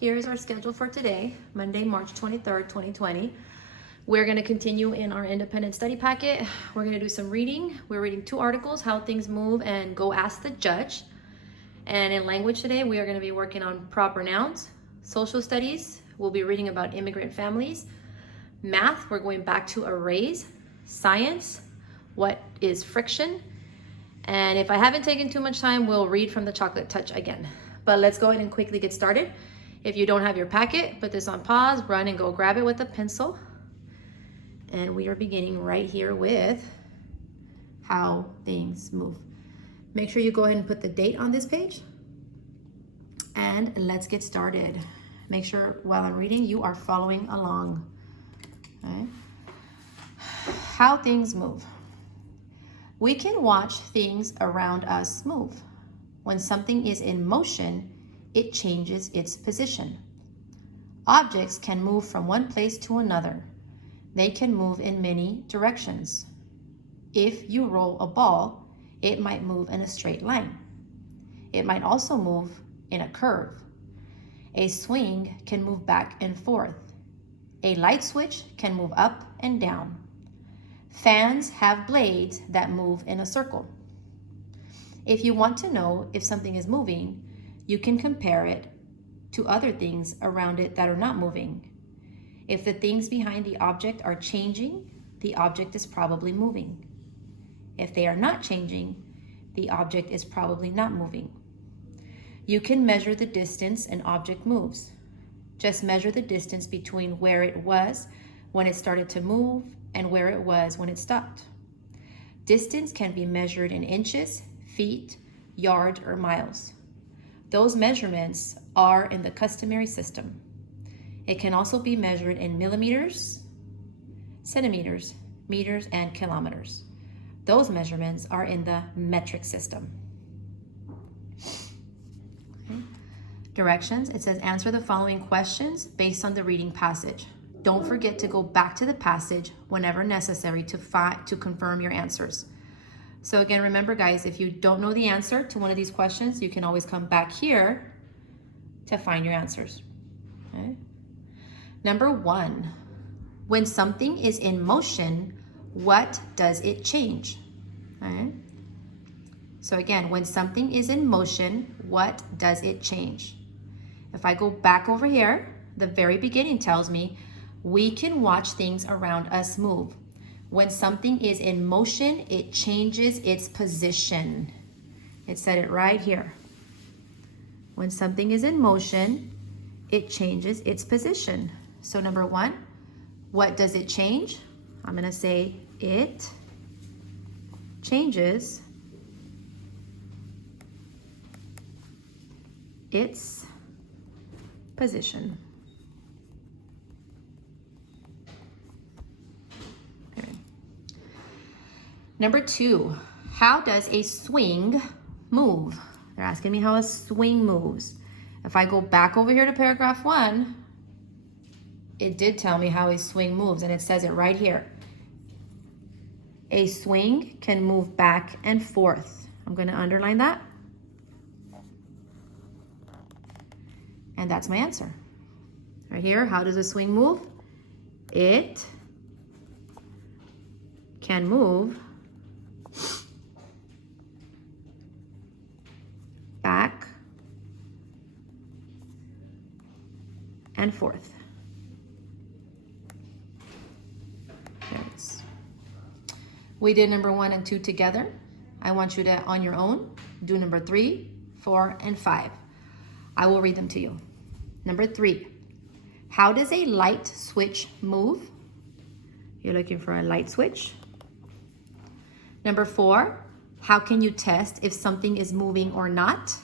here's our schedule for today, Monday, March 23rd, 2020. We're going to continue in our independent study packet. We're going to do some reading. We're reading 2 articles, How Things Move and Go Ask the Judge. And in language today, we are going to be working on proper nouns. Social studies, we'll be reading about immigrant families. Math, we're going back to arrays. Science, what is friction? And if I haven't taken too much time, we'll read from the Chocolate Touch again. But let's go ahead and quickly get started. If you don't have your packet, put this on pause, run and go grab it with a pencil. And we are beginning right here with How Things Move. Make sure you go ahead and put the date on this page. And let's get started. Make sure while I'm reading, you are following along. Okay. How things move. We can watch things around us move. When something is in motion, it changes its position. Objects can move from one place to another. They can move in many directions. If you roll a ball, it might move in a straight line. It might also move in a curve. A swing can move back and forth. A light switch can move up and down. Fans have blades that move in a circle. If you want to know if something is moving, you can compare it to other things around it that are not moving. If the things behind the object are changing, the object is probably moving. If they are not changing, the object is probably not moving. You can measure the distance an object moves. Just measure the distance between where it was when it started to move and where it was when it stopped. Distance can be measured in inches, feet, yards, or miles. Those measurements are in the customary system. It can also be measured in millimeters, centimeters, meters, and kilometers. Those measurements are in the metric system. Okay. Directions, it says answer the following questions based on the reading passage. Don't forget to go back to the passage whenever necessary to confirm your answers. So again, remember guys, if you don't know the answer to one of these questions, you can always come back here to find your answers. Okay. Number 1, when something is in motion, what does it change? All right. So again, when something is in motion, what does it change? If I go back over here, the very beginning tells me we can watch things around us move. When something is in motion, it changes its position. It said it right here. When something is in motion, it changes its position. So number 1, what does it change? I'm going to say it changes its position. Okay. Number 2, how does a swing move? They're asking me how a swing moves. If I go back over here to paragraph 1, it did tell me how a swing moves, and it says it right here. A swing can move back and forth. I'm going to underline that. And that's my answer. Right here, how does a swing move? It can move back and forth. We did number 1 and 2 together. I want you to, on your own, do number 3, 4, and 5. I will read them to you. Number 3, how does a light switch move? You're looking for a light switch. Number 4, how can you test if something is moving or not?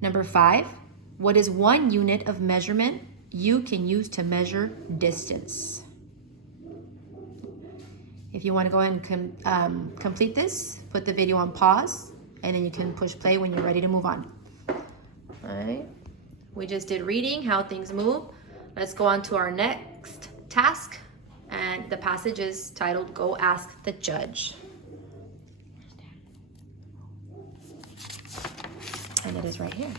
Number 5, what is 1 unit of measurement you can use to measure distance? If you want to go ahead and complete this, put the video on pause, and then you can push play when you're ready to move on. All right. We just did reading, how things move. Let's go on to our next task, and the passage is titled, Go Ask the Judge. And it is right here.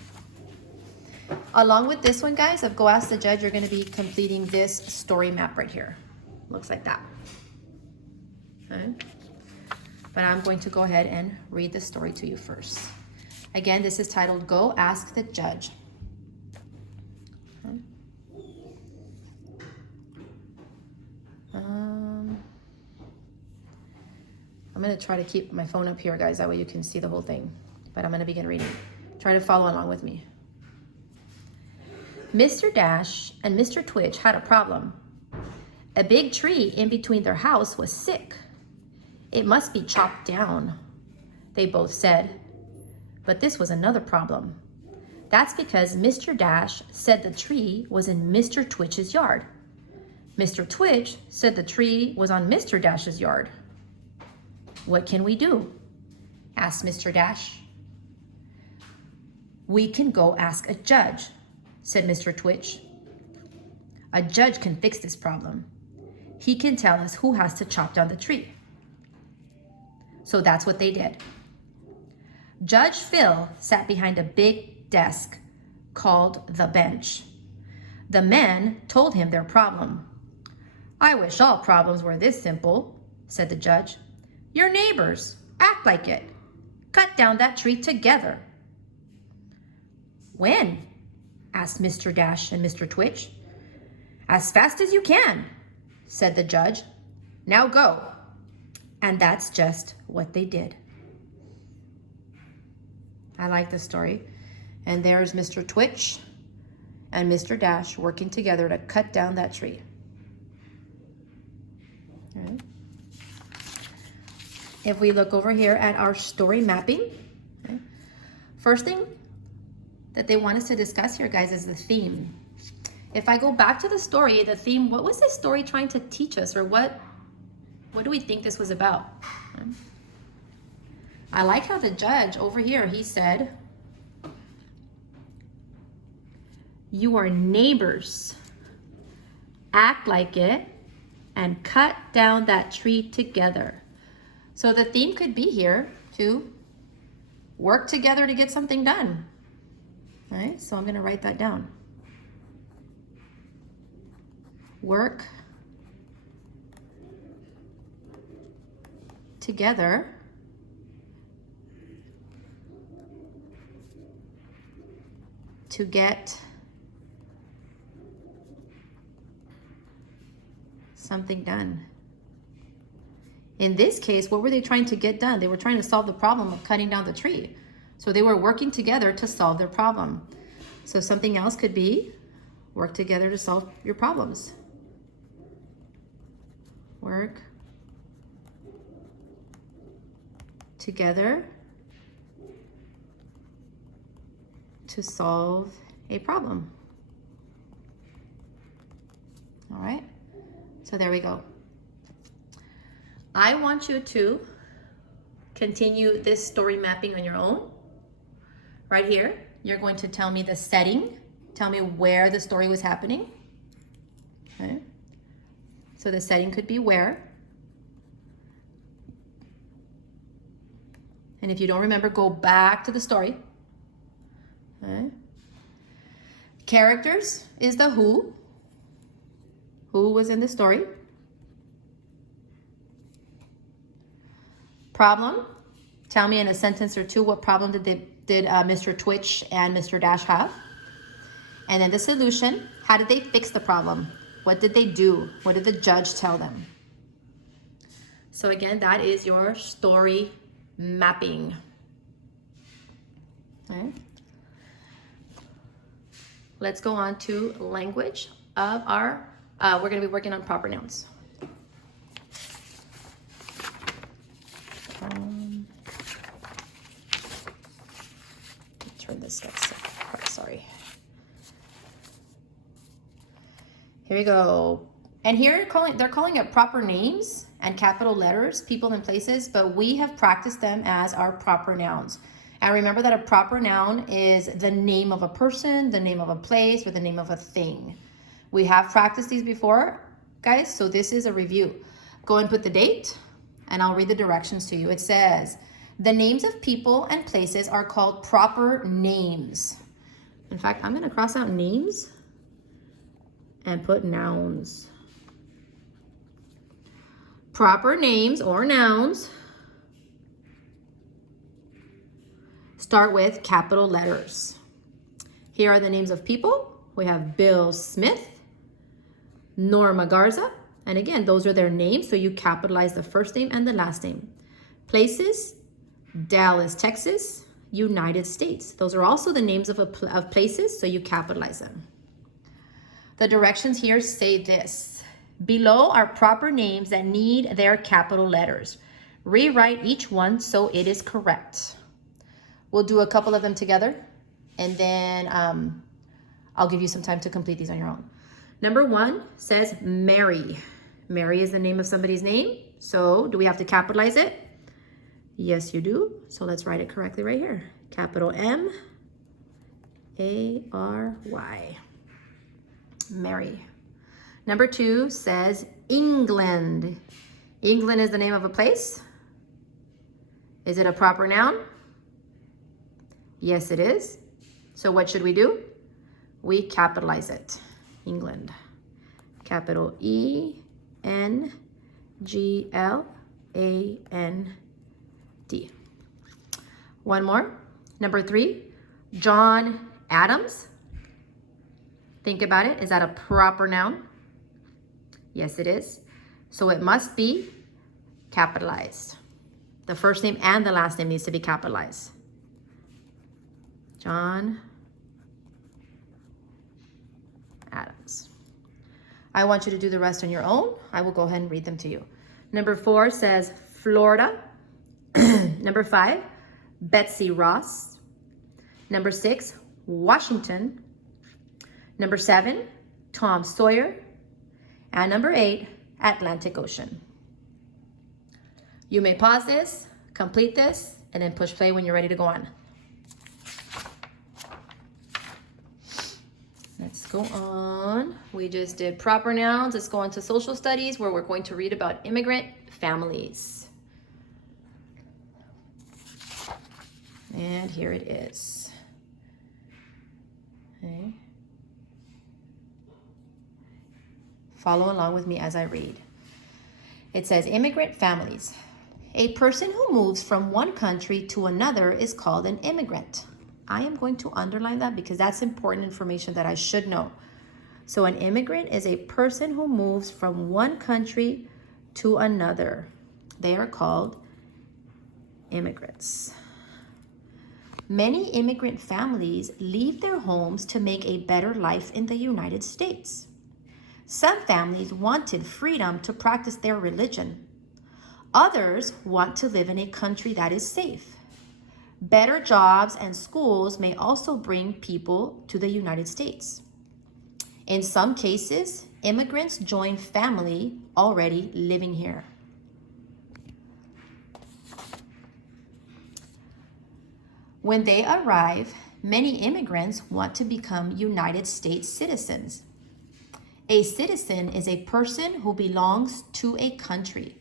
Along with this one, guys, of Go Ask the Judge, you're going to be completing this story map right here. Looks like that. Okay. But I'm going to go ahead and read the story to you first. Again, this is titled Go Ask the Judge. Okay. I'm going to try to keep my phone up here, guys. That way you can see the whole thing. But I'm going to begin reading. Try to follow along with me. Mr. Dash and Mr. Twitch had a problem. A big tree in between their house was sick. It must be chopped down, they both said. But this was another problem. That's because Mr. Dash said the tree was in Mr. Twitch's yard. Mr. Twitch said the tree was on Mr. Dash's yard. What can we do? Asked Mr. Dash. We can go ask a judge, said Mr. Twitch. A judge can fix this problem. He can tell us who has to chop down the tree. So that's what they did. Judge Phil sat behind a big desk called the bench. The men told him their problem. I wish all problems were this simple, said the judge. Your neighbors, act like it. Cut down that tree together. When? Asked Mr. Dash and Mr. Twitch. As fast as you can, said the judge. Now go. And that's just what they did. I like this story. And there's Mr. Twitch and Mr. Dash working together to cut down that tree. All right. If we look over here at our story mapping, okay, first thing that they want us to discuss here, guys, is the theme. If I go back to the story, the theme, what was this story trying to teach us, or what do we think this was about? Okay. I like how the judge over here, he said, your neighbors, act like it, and cut down that tree together. So the theme could be here to work together to get something done. All right, so I'm going to write that down. Work together to get something done. In this case, what were they trying to get done? They were trying to solve the problem of cutting down the tree. So they were working together to solve their problem. So something else could be work together to solve your problems. Work together to solve a problem. All right, so there we go. I want you to continue this story mapping on your own. Right here, you're going to tell me the setting, tell me where the story was happening. Okay. So the setting could be where. And if you don't remember, go back to the story. Okay. Characters is the who. Who was in the story? Problem. Tell me in a sentence or two what problem did Mr. Twitch and Mr. Dash have? And then the solution. How did they fix the problem? What did they do? What did the judge tell them? So again, that is your story mapping. Okay. Let's go on to language of our, we're going to be working on proper nouns. Turn this guys apart, sorry. Here we go. And here they're calling it proper names and capital letters, people and places, but we have practiced them as our proper nouns. And remember that a proper noun is the name of a person, the name of a place, or the name of a thing. We have practiced these before, guys, so this is a review. Go and put the date, and I'll read the directions to you. It says, the names of people and places are called proper names. In fact, I'm going to cross out names and put nouns. Proper names or nouns start with capital letters. Here are the names of people. We have Bill Smith, Norma Garza, and again, those are their names, so you capitalize the first name and the last name. Places, Dallas, Texas, United States. Those are also the names of places, so you capitalize them. The directions here say this. Below are proper names that need their capital letters. Rewrite each one so it is correct. We'll do a couple of them together, and then I'll give you some time to complete these on your own. Number 1 says Mary. Mary is the name of somebody's name. So do we have to capitalize it? Yes, you do. So let's write it correctly right here. Capital M-A-R-Y. Mary. Number 2 says England. England is the name of a place. Is it a proper noun? Yes, it is. So what should we do? We capitalize it. England. Capital E-N-G-L-A-N-D. One more. Number 3, John Adams. Think about it. Is that a proper noun? Yes, it is. So it must be capitalized. The first name and the last name needs to be capitalized. John Adams. I want you to do the rest on your own. I will go ahead and read them to you. Number 4 says Florida. Number 5, Betsy Ross. Number 6, Washington. Number 7, Tom Sawyer. And number 8, Atlantic Ocean. You may pause this, complete this, and then push play when you're ready to go on. Let's go on. We just did proper nouns. Let's go on to social studies, where we're going to read about immigrant families. And here it is. Okay. Follow along with me as I read. It says immigrant families. A person who moves from one country to another is called an immigrant. I am going to underline that because that's important information that I should know. So an immigrant is a person who moves from one country to another. They are called immigrants. Many immigrant families leave their homes to make a better life in the United States. Some families wanted freedom to practice their religion. Others want to live in a country that is safe. Better jobs and schools may also bring people to the United States. In some cases, immigrants join family already living here. When they arrive, many immigrants want to become United States citizens. A citizen is a person who belongs to a country.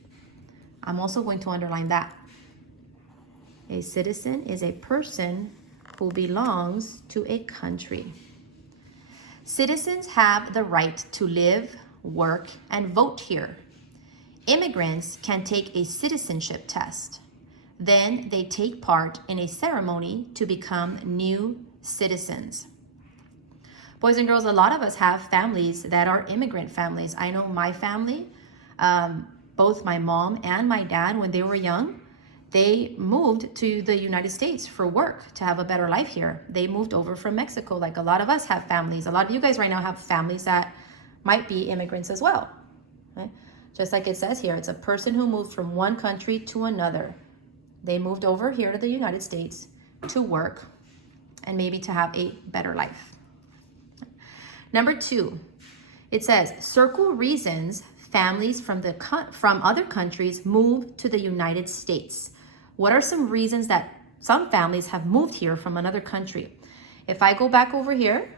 I'm also going to underline that. A citizen is a person who belongs to a country. Citizens have the right to live, work, and vote here. Immigrants can take a citizenship test. Then they take part in a ceremony to become new citizens. Boys and girls, a lot of us have families that are immigrant families. I know my family, both my mom and my dad, when they were young, they moved to the United States for work to have a better life here. They moved over from Mexico, like a lot of us have families. A lot of you guys right now have families that might be immigrants as well. Right? Just like it says here, it's a person who moved from one country to another. They moved over here to the United States to work and maybe to have a better life. Number 2, it says, circle reasons families from other countries move to the United States. What are some reasons that some families have moved here from another country? If I go back over here